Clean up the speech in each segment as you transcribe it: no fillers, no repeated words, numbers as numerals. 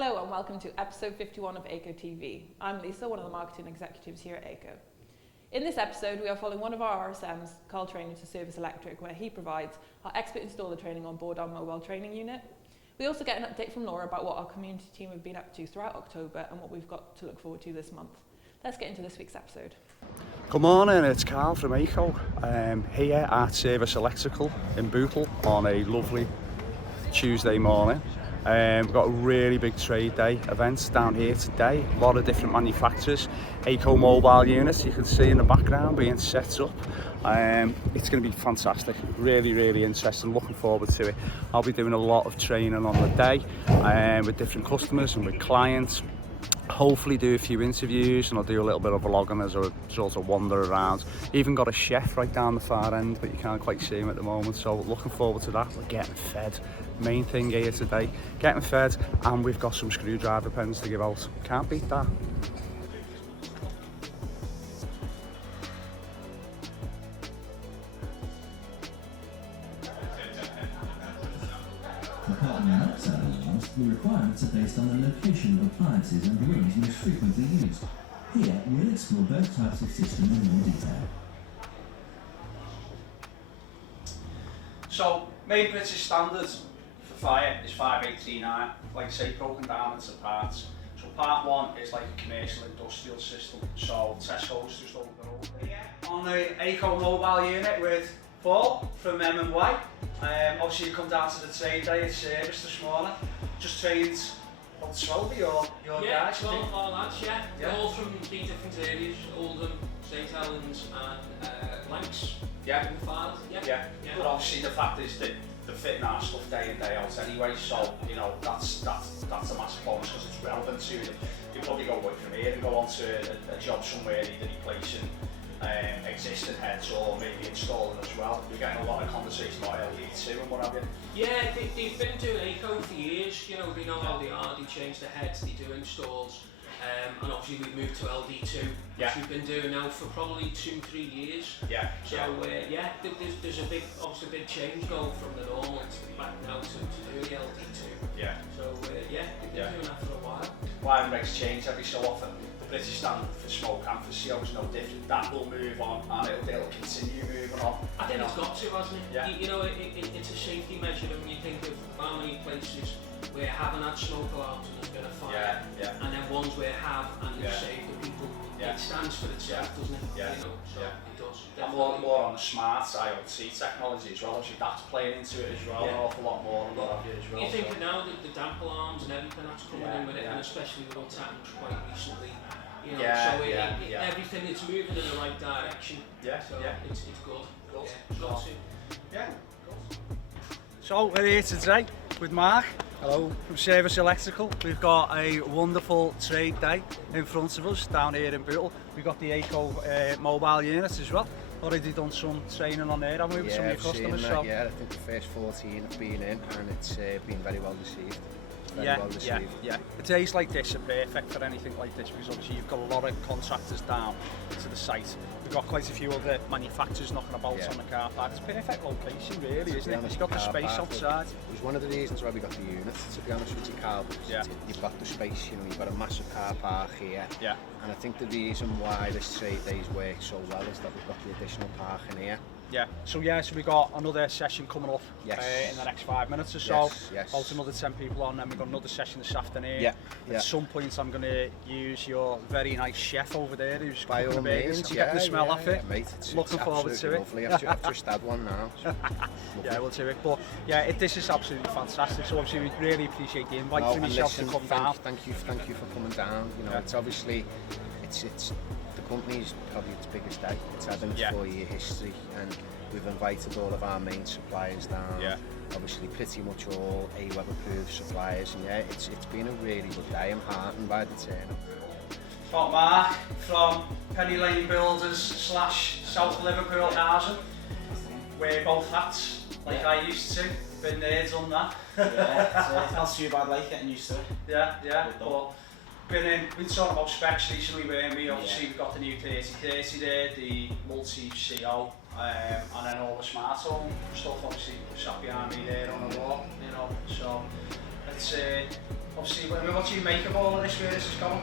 Hello and welcome to episode 51 of AICO I'm Lisa, one of the marketing executives here at Aico. In this episode, we are following one of our RSMs, Carl Traynor, to Service Electric, where he provides our expert installer training on board our mobile training unit. We also get an update from Laura about what our community team have been up to throughout October and what we've got to look forward to this month. Let's get into this week's episode. Good morning, it's Carl from Aico. Here at Service Electrical in Bootle on a lovely Tuesday morning. We've got a really big trade day event down here today. A lot of different manufacturers. Aico mobile units you can see in the background being set up. It's going to be fantastic. Really interesting. Looking forward to it. I'll be doing a lot of training on the day with different customers and with clients. Hopefully do a few interviews, and I'll do a little bit of vlogging as I sort of wander around. Even got a chef right down the far end, but you can't quite see him at the moment, so looking forward to that. We're getting fed. Main thing here today, getting fed, and we've got some screwdriver pens to give out. Can't beat that. The requirements are based on the location of appliances and rooms most frequently used. Here, we'll explore both types of systems in more detail. So, main British standard for fire is 5839, like I say, broken down into parts. So part one is like a commercial industrial system, so Tesco's just over the road there. On the Aico mobile unit with Paul from M&Y. Obviously you come down to the trade day at service this morning. Just trained on 12 of your guys? Yeah, all lads, yeah. All from 3 different areas, Oldham, St Helens and Lancs. Yeah. Yeah. But obviously the fact is that they're fitting our stuff day in, day out anyway, so you know that's a massive bonus because it's relevant to them. You probably go away from here and go on to a job somewhere, either replacing existing heads or maybe installing as well. We're getting a lot of conversation about LD2 and what have you. Yeah, they've been doing Aico for years, you know, they know how they are, they change the heads, they do installs, and obviously we've moved to LD2, which we've been doing now for probably 2-3 years. Yeah. So there's a big change going from the normal back now to doing the LD2. Yeah. So they've been doing that for a while. Wire makes change every so often. The British standard for smoke and for CO is no different. That will move on and it'll continue moving on. I think it's got to, hasn't it? Yeah. You know, it's a safety measure when you think of how many places where haven't had smoke alarms and there's been a fire, and then ones where have and they've saved the people. It stands for itself, doesn't it? Yeah. You know, so it does. And more on the smart IoT technology as well. Obviously that's playing into it as well, an awful lot more and what have you as well. You think now that the damp alarms and everything that's coming in with it, and especially with what's happened quite recently. You know, everything is moving in the right direction. It's good. So we're here today with Mark. Hello. From Service Electrical. We've got a wonderful trade day in front of us down here in Bootle. We've got the Aico mobile units as well. Already done some training on there, haven't we, with some of your customers? So. Yeah, I think the first 14 have been in and it's been very well received. The days like this are perfect for anything like this because obviously you've got a lot of contractors down to the site. We've got quite a few other manufacturers knocking about on the car park. It's a perfect location really, isn't it? You've got the space outside. It was one of the reasons why we got the units, to be honest with you, Carl. You've got the space, you know, you've got a massive car park here. Yeah. And I think the reason why this trade days work so well is that we've got the additional parking here. So we got another session coming up in the next 5 minutes or so. About another 10 people on, then we've got another session this afternoon. At some point I'm going to use your very nice chef over there who's cooking the burgers. I'm getting the smell off it. Mate, looking forward to it. Lovely. I've just had one now. So. We'll do it. But this is absolutely fantastic. So obviously we really appreciate the invite from yourself to come down. Thank you for coming down. You know, it's obviously it's the company's probably its biggest day. It's had a 4-year history and we've invited all of our main suppliers down. Obviously pretty much all AWEB approved suppliers, and it's been a really good day. I'm heartened by the turnout. Got Mark from Penny Lane Builders / South Liverpool Housing. Wear both hats like I used to. Been there, done that. It's not too bad, like getting used to it. But been talking about specs recently, weren't we? Obviously we've got the new 3030 there, the multi-CO, and then all the smart home stuff obviously sat behind me there on the wall, you know. So it's Obviously, what do you make of all of this, where this is going?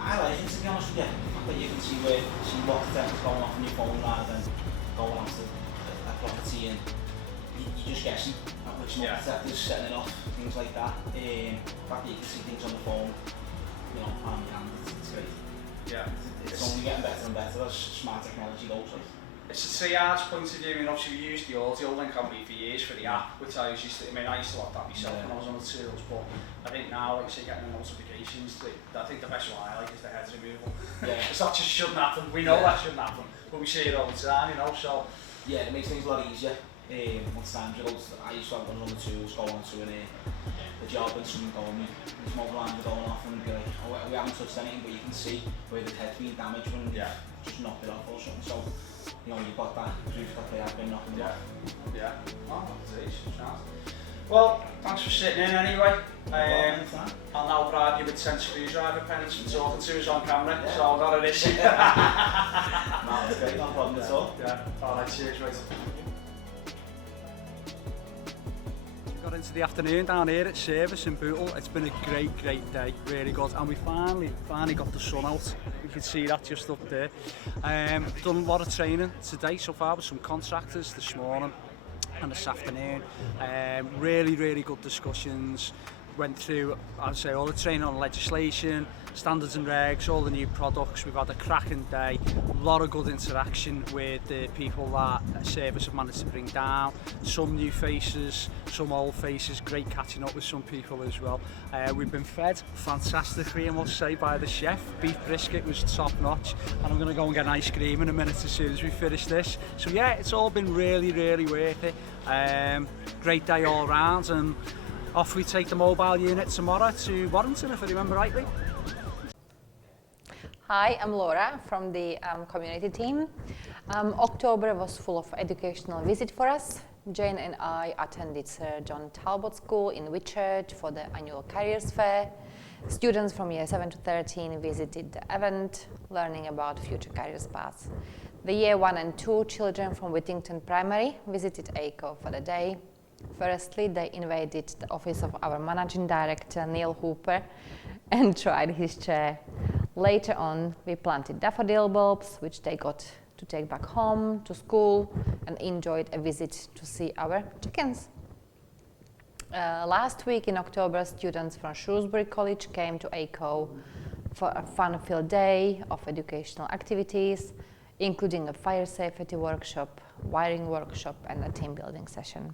I like it, to be honest with you. The fact that you can see what the text is going off on your phone rather than going onto a property and you just guessing at which detective is setting it off, things like that. The fact that you can see things on the phone, you know, palm in your hand, it's great. Yeah. It's only getting better and better as smart technology goes. Like. It's a triage point of view. I mean, obviously we used the audio link haven't we, for years for the app, which I used to, I used to have that myself when I was on the tools, but I think now, like I say, getting the notifications, I think the best one I like is the head removal. Yeah. It's not just shouldn't happen, we know that shouldn't happen, but we see it all the time, you know, so. Yeah, it makes things a lot easier. Once times I used to have one on the tools, go on to a job and someone going me, this mobile alarms are going off and be like, oh, we haven't touched anything, but you can see where the head's been damaged when you just knocked it off or something. So, you know, you've got that proof that they have been knocking it off. Yeah. Oh, that's it. Well, thanks for sitting in anyway. I'll now bribe you with 10 screwdriver pennies for talking to us on camera, so I've got an issue. No, that's great, no problem at all. Yeah, alright, cheers, mate. Got into the afternoon down here at service in Bootle. It's been a great day, really good, and we finally got the sun out. You can see that just up there. Done a lot of training today so far with some contractors this morning and this afternoon. Really good discussions. Went through, I'd say, all the training on legislation, standards and regs, all the new products. We've had a cracking day, a lot of good interaction with the people that service have managed to bring down. Some new faces, some old faces, great catching up with some people as well. We've been fed fantastically, I must say, by the chef. Beef brisket was top notch, and I'm going to go and get an ice cream in a minute as soon as we finish this. So yeah, it's all been really worth it. Great day all round, and off we take the mobile unit tomorrow to Warrington, if I remember rightly. Hi, I'm Laura from the community team. October was full of educational visit for us. Jane and I attended Sir John Talbot School in Whitchurch for the annual careers fair. Students from year 7 to 13 visited the event, learning about future careers paths. The year 1 and 2 children from Whittington Primary visited Aico for the day. Firstly, they invaded the office of our managing director, Neil Hooper, and tried his chair. Later on, we planted daffodil bulbs, which they got to take back home to school, and enjoyed a visit to see our chickens. Last week in October, students from Shrewsbury College came to Aico for a fun-filled day of educational activities, including a fire safety workshop, wiring workshop, and a team building session.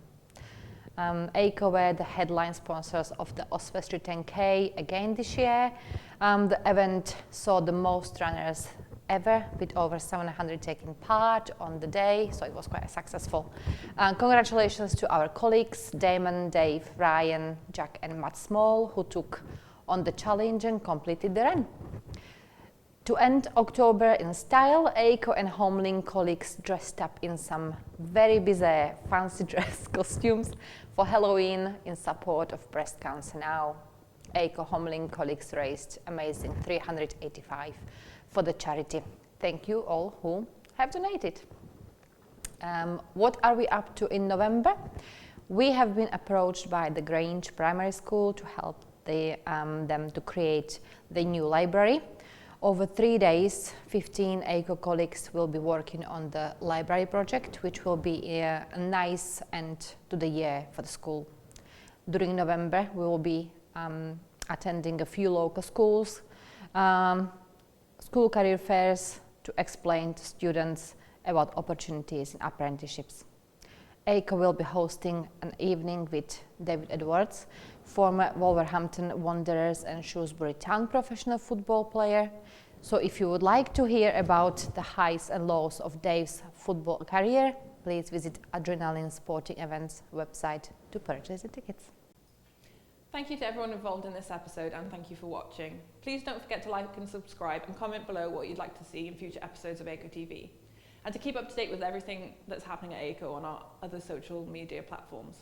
Aico were the headline sponsors of the Oswestry 10K again this year. The event saw the most runners ever, with over 700 taking part on the day, so it was quite successful. Congratulations to our colleagues, Damon, Dave, Ryan, Jack and Matt Small, who took on the challenge and completed the run. To end October in style, Aico and Homelink colleagues dressed up in some very bizarre fancy dress costumes for Halloween in support of breast cancer now. Aico Homelink colleagues raised amazing $385 for the charity. Thank you all who have donated. What are we up to in November? We have been approached by the Grange Primary School to help them to create the new library. Over 3 days, 15 Aico colleagues will be working on the library project, which will be a nice end to the year for the school. During November, we will be attending a few local schools, school career fairs to explain to students about opportunities in apprenticeships. Aico will be hosting an evening with David Edwards, former Wolverhampton Wanderers and Shrewsbury Town professional football player. So if you would like to hear about the highs and lows of Dave's football career, please visit Adrenaline Sporting Events website to purchase the tickets. Thank you to everyone involved in this episode, and thank you for watching. Please don't forget to like and subscribe and comment below what you'd like to see in future episodes of Aico TV. And to keep up to date with everything that's happening at Aico on our other social media platforms.